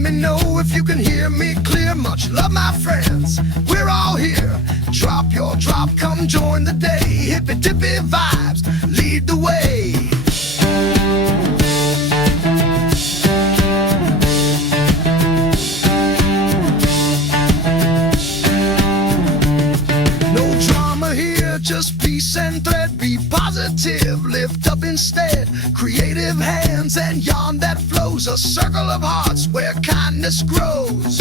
me know if you can hear me clear. Much love, my friends, we're all here. Drop your drop, come join the day. Hippy dippy vibes, lead the way. No drama here, just peace and thread. Be positive, lift up instead. Creative hands and yarn that flows. A circle of hearts where kindness grows.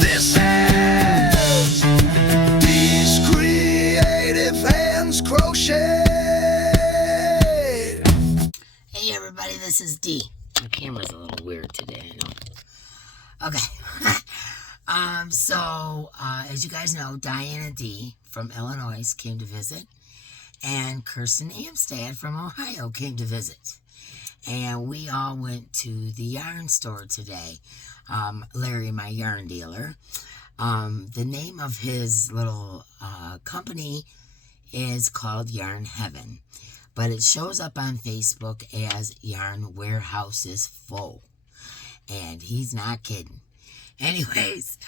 This is Dee's Creative Hands Crochet. Hey everybody, this is Dee. My camera's a little weird today, I know. Okay. As you guys know, Diana D from Illinois came to visit, and Kirsten Amstad from Ohio came to visit. And we all went to the yarn store today. Larry, my yarn dealer. The name of his little company is called Yarn Heaven, but it shows up on Facebook as Yarn Warehouse is Full. And he's not kidding. Anyways,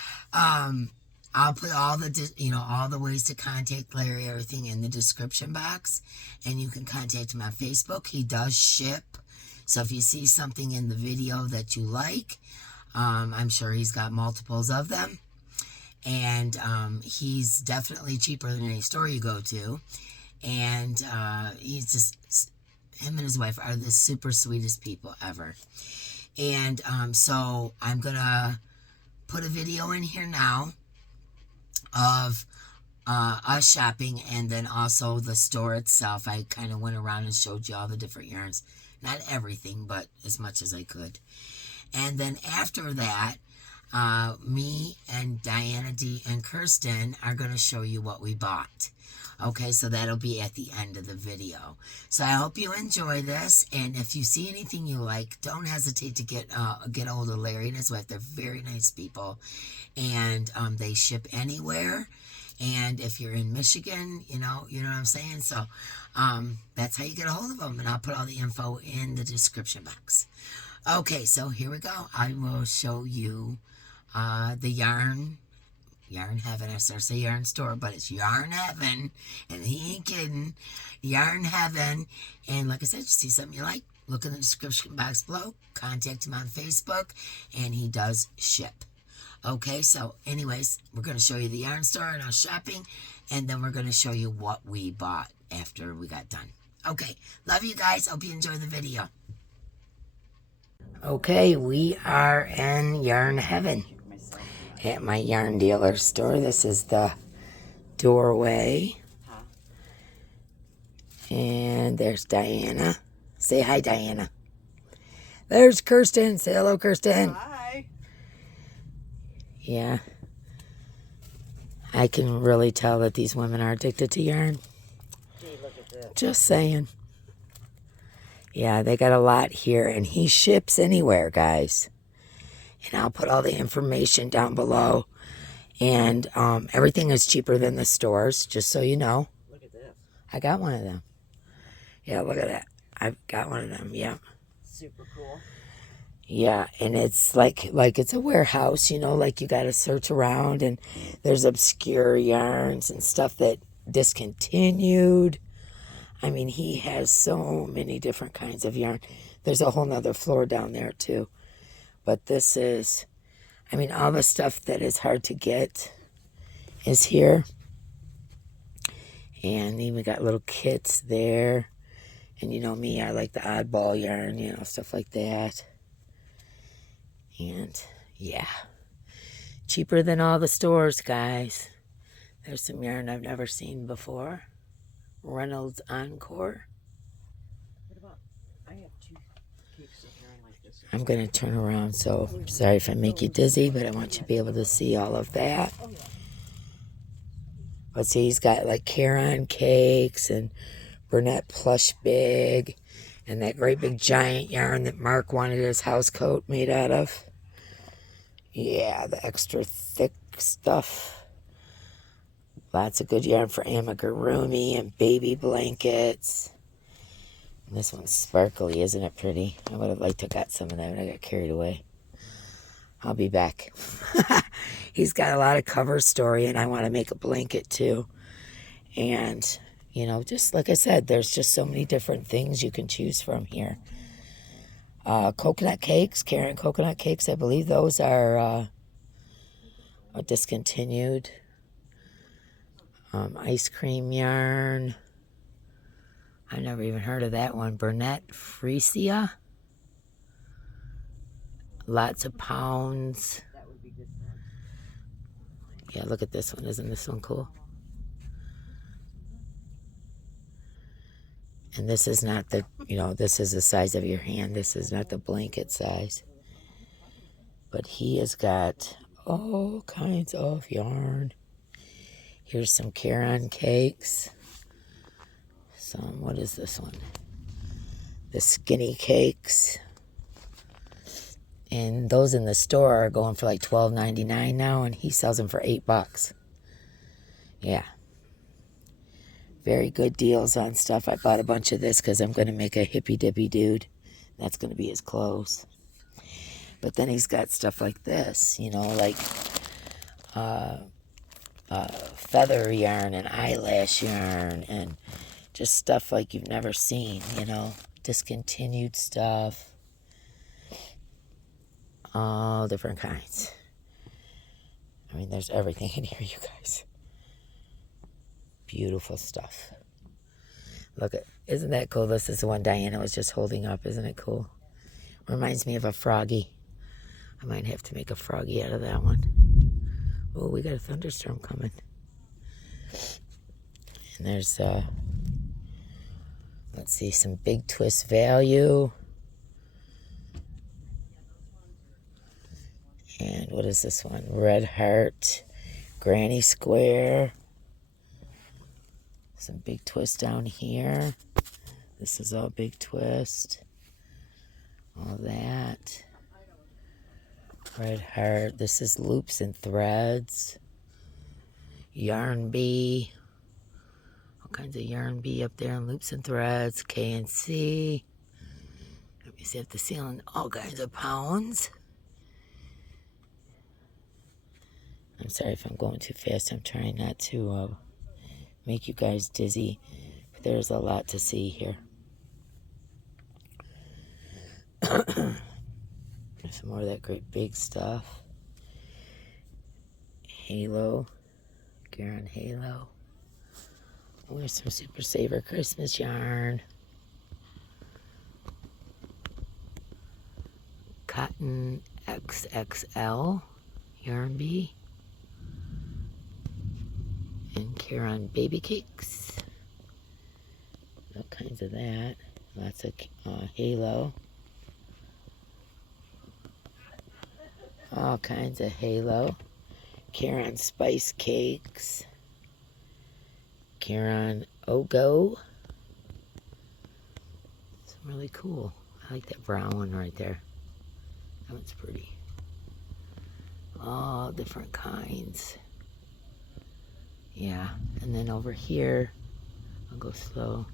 I'll put all the, all the ways to contact Larry, everything in the description box, and you can contact him on Facebook. He does ship, so if you see something in the video that you like, I'm sure he's got multiples of them, and he's definitely cheaper than any store you go to, and he's just, him and his wife are the super sweetest people ever. And so I'm gonna put a video in here now of us shopping, and then also the store itself. I kind of went around and showed you all the different yarns. Not everything, but as much as I could. And then after that, me and Diana D and Kirsten are going to show you what we bought. Okay, so that'll be at the end of the video. So I hope you enjoy this, and if you see anything you like, don't hesitate to get hold of Larry and his wife. They're very nice people, and they ship anywhere. And if you're in Michigan, you know what I'm saying. So that's how you get a hold of them, and I'll put all the info in the description box. Okay, so here we go. I will show you the Yarn Heaven. I started to say yarn store, but it's Yarn Heaven, and he ain't kidding. Yarn Heaven. And like I said, you see something you like, look in the description box below. Contact him on Facebook, and he does ship. Okay, so anyways, we're going to show you the yarn store and our shopping, and then we're going to show you what we bought after we got done. Okay, love you guys. Hope you enjoy the video. Okay, we are in Yarn Heaven at my yarn dealer store. This is the doorway. And there's Diana. Say hi, Diana. There's Kirsten. Say hello, Kirsten. Hi. Yeah. I can really tell that these women are addicted to yarn. Gee, look at this. Just saying. Yeah, they got a lot here, and he ships anywhere, guys. And I'll put all the information down below. And everything is cheaper than the stores, just so you know. Look at this. I got one of them. Yeah, look at that. I've got one of them, yeah. Super cool. Yeah, and it's like it's a warehouse, like you got to search around, and there's obscure yarns and stuff that discontinued. I mean, he has so many different kinds of yarn. There's a whole nother floor down there, too. But this is, I mean, all the stuff that is hard to get is here. And even got little kits there. And you know me, I like the oddball yarn, stuff like that. And, yeah. Cheaper than all the stores, guys. There's some yarn I've never seen before. Reynolds Encore. What about, I have 2 cakes of yarn like this. I'm going to turn around, so sorry if I make you dizzy, but I want you to be able to see all of that. But see, he's got like Caron cakes and Burnett Plush Big and that great big giant yarn that Mark wanted his house coat made out of. Yeah, the extra thick stuff. Lots of good yarn for amigurumi and baby blankets. This one's sparkly, isn't it pretty? I would have liked to have got some of that, but I got carried away. I'll be back. He's got a lot of cover story, and I want to make a blanket too. And, you know, just like I said, there's just so many different things you can choose from here. Coconut cakes, Karen coconut cakes, I believe those are discontinued. Ice cream yarn. I've never even heard of that one. Burnett Freesia. Lots of pounds. That would be good. Yeah, look at this one. Isn't this one cool? And this is not the, you know, this is the size of your hand. This is not the blanket size. But he has got all kinds of yarn. Here's some Karen cakes. Some, what is this one? The skinny cakes. And those in the store are going for like $12.99 now, and he sells them for $8. Yeah. Very good deals on stuff. I bought a bunch of this because I'm going to make a hippy-dippy dude. That's going to be his clothes. But then he's got stuff like this, you know, like feather yarn and eyelash yarn and just stuff like you've never seen, you know, discontinued stuff. All different kinds. I mean, there's everything in here, you guys. Beautiful stuff. Look at, isn't that cool? This is the one Diana was just holding up. Isn't it cool? Reminds me of a froggy. I might have to make a froggy out of that one. Oh, we got a thunderstorm coming. And there's, let's see, some big twist value. And what is this one? Red Heart, Granny Square. Some big twist down here. This is all big twist. All that. Red Heart. This is loops and threads. Yarn Bee. All kinds of yarn bee up there and loops and threads. K and C. Let me see if the ceiling. All kinds of pounds. I'm sorry if I'm going too fast. I'm trying not to make you guys dizzy. But there's a lot to see here. Some more of that great big stuff. Halo. Karen Halo. Oh, there's some Super Saver Christmas yarn. Cotton XXL Yarn Bee. And Karen baby cakes. All kinds of that. Lots of Halo. All kinds of Halo. Karen spice cakes. Karen Ogo. It's really cool. I like that brown one right there. That one's pretty. All different kinds. Yeah, and then over here, I'll go slow.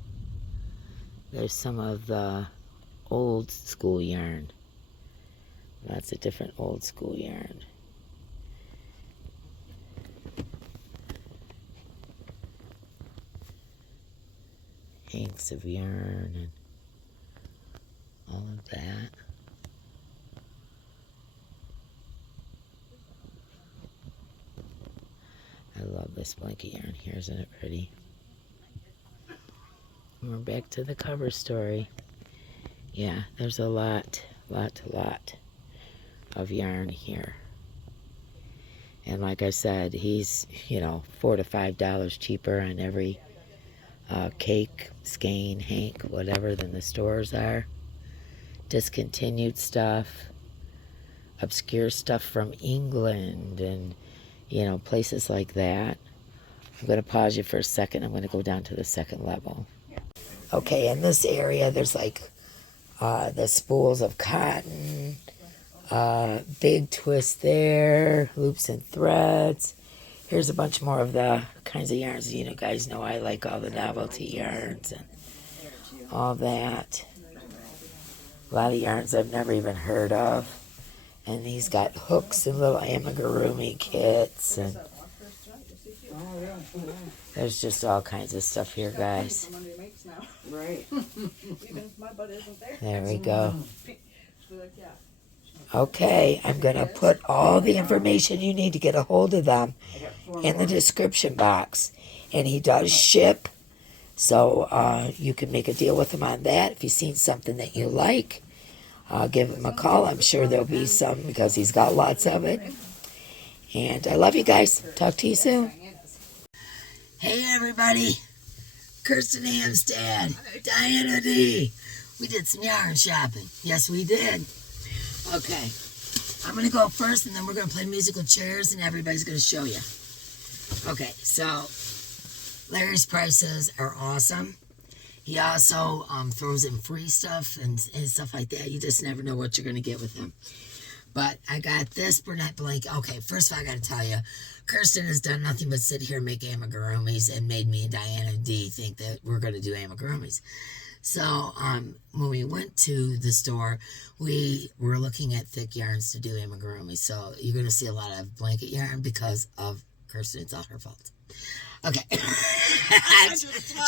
There's some of the old school yarn. Lots of different old school yarn. Hanks of yarn and all of that. I love this blanket yarn here, isn't it pretty? And we're back to the cover story. Yeah, there's a lot of yarn here. And like I said, he's, you know, $4 to $5 cheaper on every cake, skein, hank, whatever than the stores are. Discontinued stuff, obscure stuff from England and, you know, places like that. I'm going to pause you for a second. I'm going to go down to the second level. Okay, in this area, there's like the spools of cotton, big twist there, loops and threads. Here's a bunch more of the kinds of yarns. You know, guys know I like all the novelty yarns and all that. A lot of yarns I've never even heard of. And he's got hooks and little amigurumi kits. And there's just all kinds of stuff here, guys. Right. There we go. Okay, I'm going to put all the information you need to get a hold of them in the description box. And he does ship, so you can make a deal with him on that. If you've seen something that you like, give him a call. I'm sure there'll be some because he's got lots of it. And I love you guys. Talk to you soon. Hey, everybody. Kirsten Amstad, Diana D. We did some yarn shopping. Yes, we did. Okay. I'm going to go first, and then we're going to play musical chairs, and everybody's going to show you. Okay, so Larry's prices are awesome. He also throws in free stuff and stuff like that. You just never know what you're going to get with him. But I got this brunette blanket. Okay, first of all, I got to tell you, Kirsten has done nothing but sit here and make amigurumis and made me and Diana D think that we're going to do amigurumis. So when we went to the store, we were looking at thick yarns to do amigurumis. So you're going to see a lot of blanket yarn because of Kirsten. It's all her fault. Okay.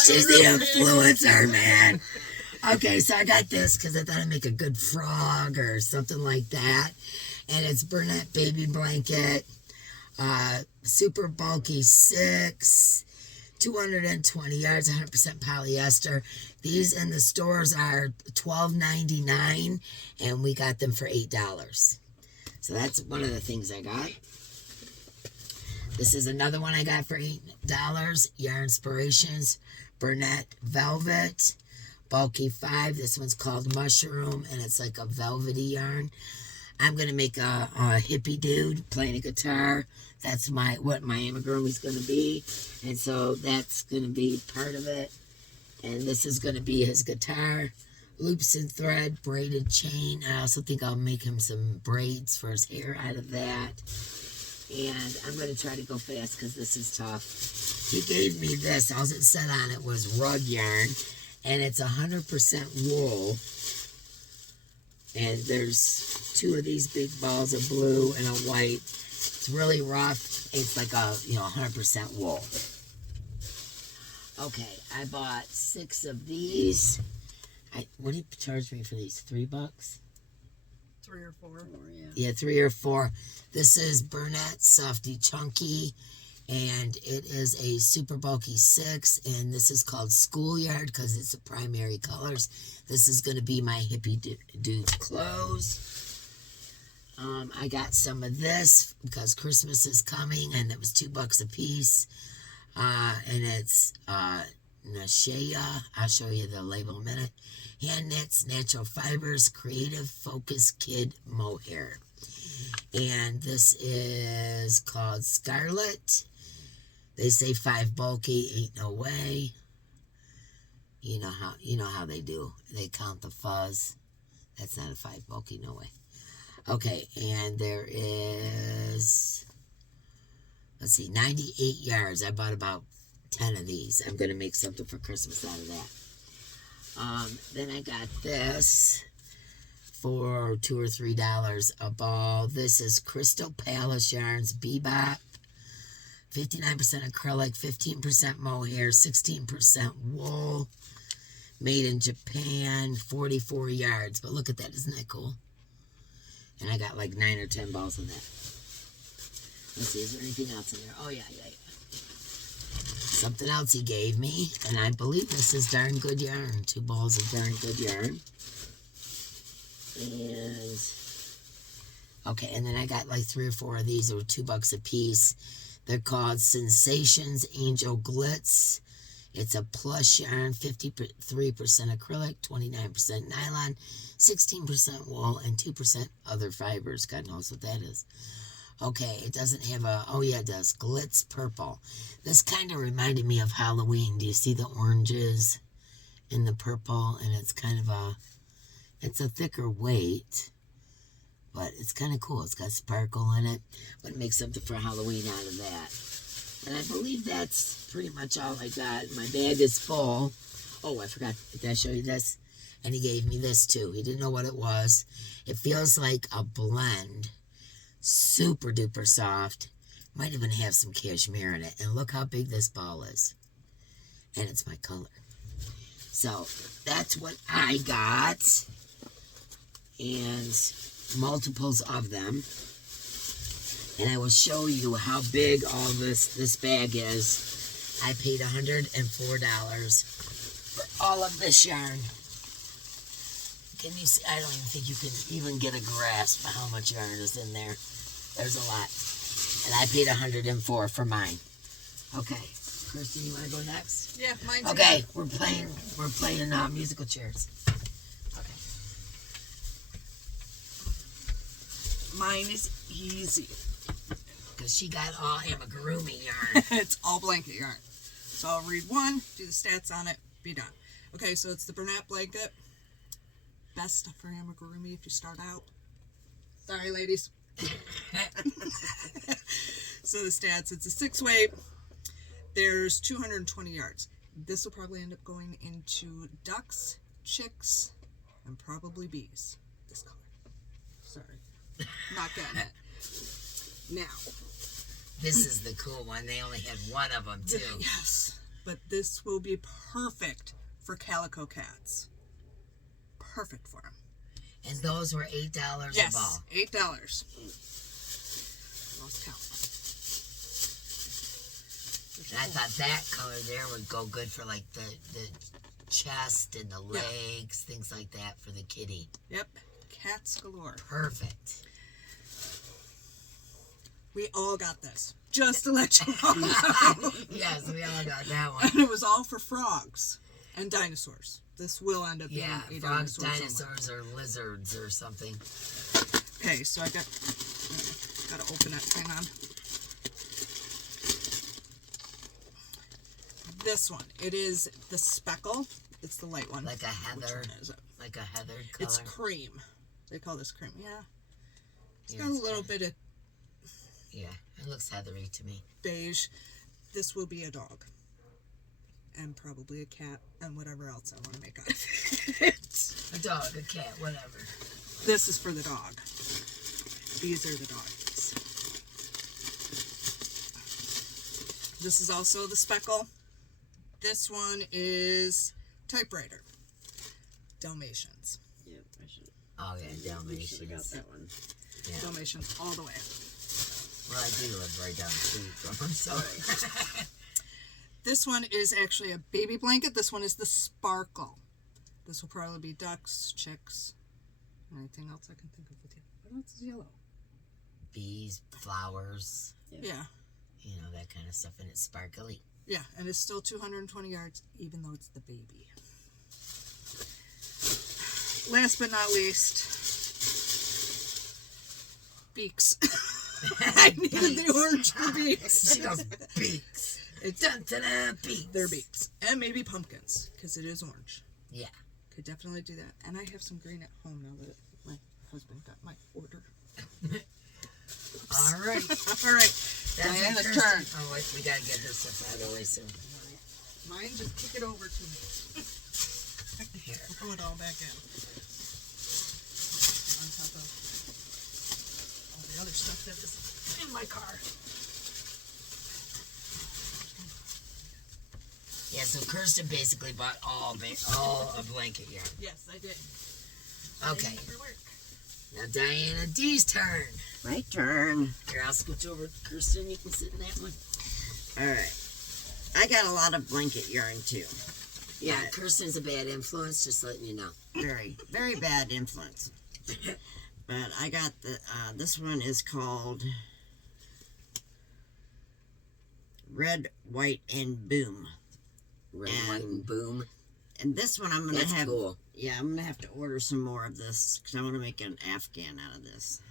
She's the influencer, man. Okay, so I got this because I thought I'd make a good frog or something like that. And it's Burnett Baby Blanket. Super bulky 6. 220 yards, 100% polyester. These in the stores are $12.99, and we got them for $8. So that's one of the things I got. This is another one I got for $8. Yarn Inspirations, Burnett Velvet, bulky 5. This one's called Mushroom, and it's like a velvety yarn. I'm going to make a hippie dude playing a guitar. That's what my amigurumi is going to be. And so that's going to be part of it. And this is going to be his guitar. Loops and thread, braided chain. I also think I'll make him some braids for his hair out of that. And I'm going to try to go fast because this is tough. He gave me this. All it said on it was rug yarn. And it's 100% wool. And there's 2 of these big balls of blue and a white. It's really rough. It's like a, 100% wool. Okay, I bought 6 of these. What did he charge me for these? $3? 3 or 4. Yeah, 3 or 4. This is Burnett Softy Chunky, and it is a super bulky 6, and this is called Schoolyard because it's the primary colors. This is going to be my hippie dude's clothes. I got some of this because Christmas is coming, and it was $2 a piece. And it's Nashaya. I'll show you the label in a minute. Hand knits, natural fibers, creative focus kid mohair. And this is called Scarlet. They say 5 bulky, ain't no way. You know how they do. They count the fuzz. That's not a 5 bulky, no way. Okay, and there is, let's see, 98 yards. I bought about 10 of these. I'm going to make something for Christmas out of that. Then I got this for $2 or $3 a ball. This is Crystal Palace Yarns Bebop. 59% acrylic, 15% mohair, 16% wool. Made in Japan, 44 yards. But look at that, isn't that cool? And I got like 9 or 10 balls of that. Let's see, is there anything else in there? Oh, yeah. Something else he gave me, and I believe this is Darn Good Yarn. 2 balls of Darn Good Yarn. And, okay, and then I got like 3 or 4 of these. They were $2 a piece. They're called Sensations Angel Glitz. It's a plush yarn, 53% acrylic, 29% nylon, 16% wool, and 2% other fibers. God knows what that is. Okay, it doesn't have a, oh yeah, it does, Glitz Purple. This kind of reminded me of Halloween. Do you see the oranges in the purple? And it's kind of it's a thicker weight, but it's kind of cool. It's got sparkle in it. Would make something for Halloween out of that. And I believe that's pretty much all I got. My bag is full. Oh, I forgot. Did I show you this? And he gave me this too. He didn't know what it was. It feels like a blend. Super duper soft. Might even have some cashmere in it. And look how big this ball is. And it's my color. So that's what I got. And multiples of them. And I will show you how big all this bag is. I paid $104 for all of this yarn. Can you see? I don't even think you can even get a grasp of how much yarn is in there. There's a lot. And I paid $104 for mine. Okay. Kirsten, you want to go next? Yeah, mine too. Okay, we're playing musical chairs. Okay. Mine is easy. Because she got all amigurumi yarn. It's all blanket yarn. So I'll read one, do the stats on it, be done. Okay, so it's the Bernat blanket. Best for amigurumi if you start out. Sorry, ladies. So the stats, it's a 6-weight. There's 220 yards. This will probably end up going into ducks, chicks, and probably bees. This color. Sorry. Not getting it. Now. This is the cool one. They only had one of them, too. Yes. But this will be perfect for calico cats. Perfect for them. And those were $8 Yes, a ball. $8. Lost count. And I thought that color there would go good for like the chest and the legs, things like that for the kitty. Yep. Cats galore. Perfect. We all got this. Just to let you know. Yes, we all got that one. And it was all for frogs and dinosaurs. This will end up being a frogs, dinosaur dinosaurs, or lizards or something. Okay, so I gotta open it. Hang on. This one. It is the speckle. It's the light one. Like a heather. Which one is it? Like a heather color. It's cream. They call this cream. Yeah. It's Yeah, got a little bit of yeah, it looks heathery to me. beige. This will be a dog. And probably a cat and whatever else I want to make out of it. A dog, a cat, whatever. This is for the dog. These are the dogs. This is also the speckle. This one is typewriter. Dalmatians. Yep, I should. Oh yeah, Dalmatians. Got that one. Yeah. Dalmatians all the way. Well, I do live right down the street from them, so. This one is actually a baby blanket. This one is the sparkle. This will probably be ducks, chicks, anything else I can think of with you. What else is yellow? Bees, flowers, Yeah. you know, that kind of stuff, and it's sparkly. Yeah, and it's still 220 yards, even though it's the baby. Last but not least, beaks. I needed the orange for beaks. She goes, beaks. Dun-dun-dun, beaks. They're beaks. And maybe pumpkins, because it is orange. Yeah. Could definitely do that. And I have some green at home now that my husband got my order. All right. All right. Diana's Kirsten. turn. Oh, wait, we got to get this stuff out of the way soon. Mine, just kick it over to me. Here. We'll throw it all back in. On top of all the other stuff that was in my car. Yeah, so Kirsten basically bought all a blanket yarn. Yes, I did. Okay. I never work. Now Diana D's turn. My turn. Here, I'll scooch over. Kirsten, you can sit in that one. Alright. I got a lot of blanket yarn too. Yeah, Kirsten's a bad influence, just letting you know. Very, very bad influence. But I got the, this one is called Red, White, and Boom. Red, white, and boom. And this one I'm going to That's have, cool. yeah, I'm going to have to order some more of this because I want to make an Afghan out of this.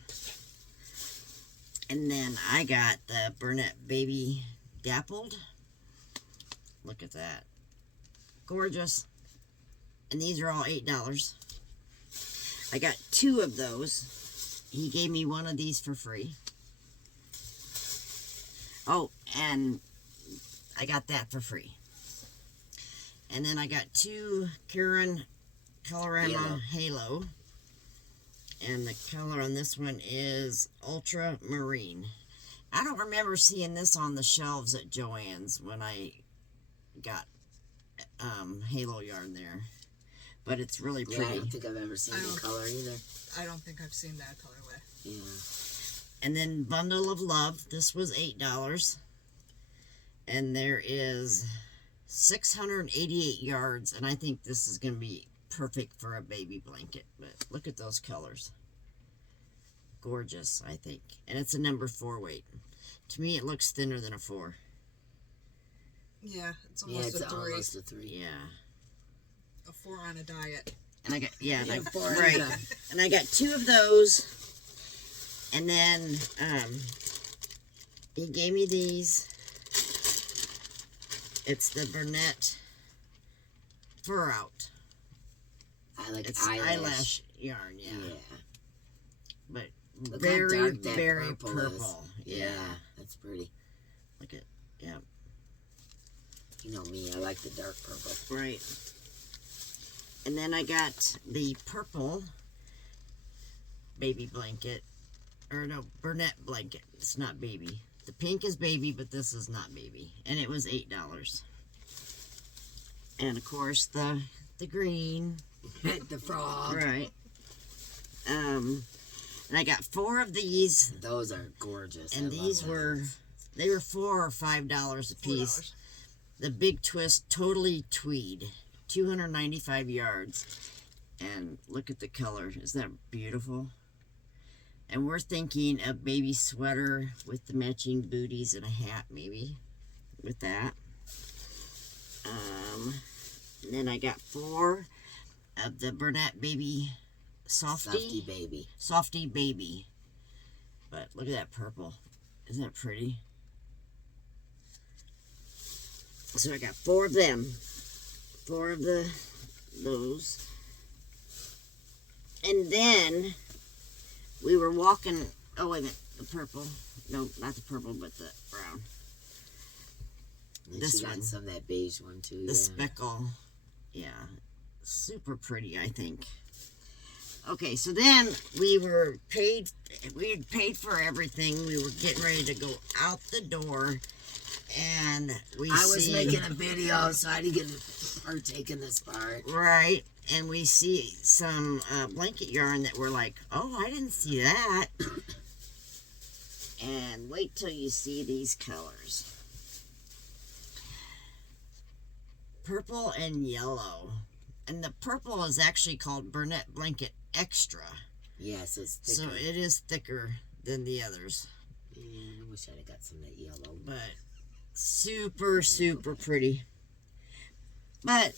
And then I got the Bernat Baby Dappled. Look at that. Gorgeous. And these are all $8. I got 2 of those. He gave me one of these for free. Oh, and I got that for free. And then I got 2 Karen Colorama Halo. And the color on this one is Ultramarine. I don't remember seeing this on the shelves at Joann's when I got Halo yarn there. But it's really pretty. Yeah, I don't think I've ever seen the color either. I don't think I've seen that colorway. Yeah. And then Bundle of Love. This was $8. And there is 688 yards. And I think this is going to be perfect for a baby blanket. But look at those colors. Gorgeous, I think. And it's a number 4 weight. To me, it looks thinner than a 4. Yeah, it's almost a 3. Almost a 3. Yeah. A 4 on a diet. And I got, four right. And I got 2 of those. And then, he gave me these. It's the Burnett Fur Out. I like It's eyelash yarn, yeah. But Look very, how dark that very purple purple. is. Yeah, that's pretty. Look at, yeah. You know me, I like the dark purple. Right. And then I got the purple baby blanket. Or no, Burnett blanket. It's not baby. The pink is baby, but this is not baby. And it was $8. And of course the green. The frog. Right. And I got 4 of these. Those are gorgeous. And these were, they were $4 or $5 a piece. $4. The Big Twist Totally Tweed. 295 yards. And look at the color. Isn't that beautiful? And we're thinking a baby sweater with the matching booties and a hat, maybe, with that. And then I got 4 of the Burnett Baby Softy Baby. Softy Baby. But look at that purple. Isn't that pretty? So I got 4 of them. 4 of those. And then we were walking, oh wait a minute, the purple. No, not the purple, but the brown. This one. Some of that beige one too. The speckle. Yeah. Super pretty, I think. Okay, so then we had paid for everything. We were getting ready to go out the door. And I was making a video, so I didn't get to partake in this part. Right. And we see some blanket yarn that we're like, oh, I didn't see that. And wait till you see these colors. Purple and yellow. And the purple is actually called Burnett Blanket Extra. Yes, it's thicker. So it is thicker than the others. Yeah, I wish I'd have got some of that yellow. But super, super pretty. But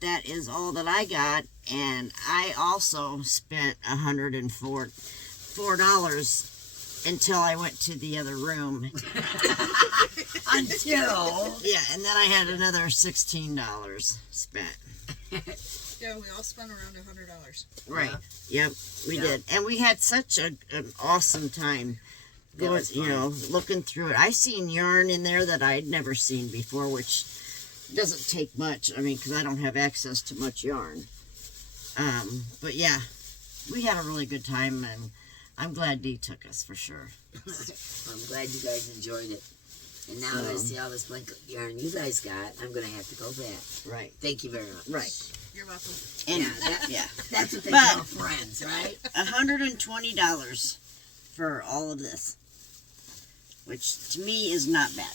that is all that I got. And I also spent $104 until I went to the other room. Yeah, and then I had another $16 spent. Yeah, we all spent around $100. Right. Yep, we did. And we had such an awesome time going, looking through it. I seen yarn in there that I'd never seen before, which doesn't take much. I mean, because I don't have access to much yarn. But yeah, we had a really good time, and I'm glad Dee took us for sure. I'm glad you guys enjoyed it. And now that I see all this blanket yarn you guys got, I'm going to have to go back. Right. Thank you very much. Right. You're welcome. And that's what they call friends, right? $120 for all of this, which to me is not bad.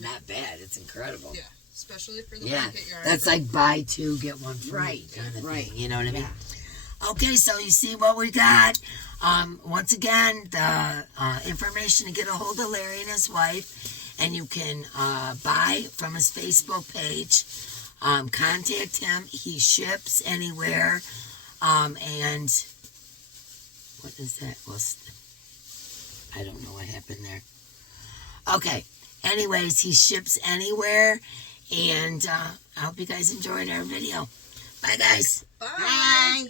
Not bad. It's incredible. Yeah, especially for the blanket yarn. That's like buy 2, get 1 free kind of thing. You know what I mean? Okay, so you see what we got. Once again, the information to get a hold of Larry and his wife. And you can buy from his Facebook page. Contact him. He ships anywhere. And what is that? I don't know what happened there. Okay. Anyways, he ships anywhere. And I hope you guys enjoyed our video. Bye, guys. Bye. Bye.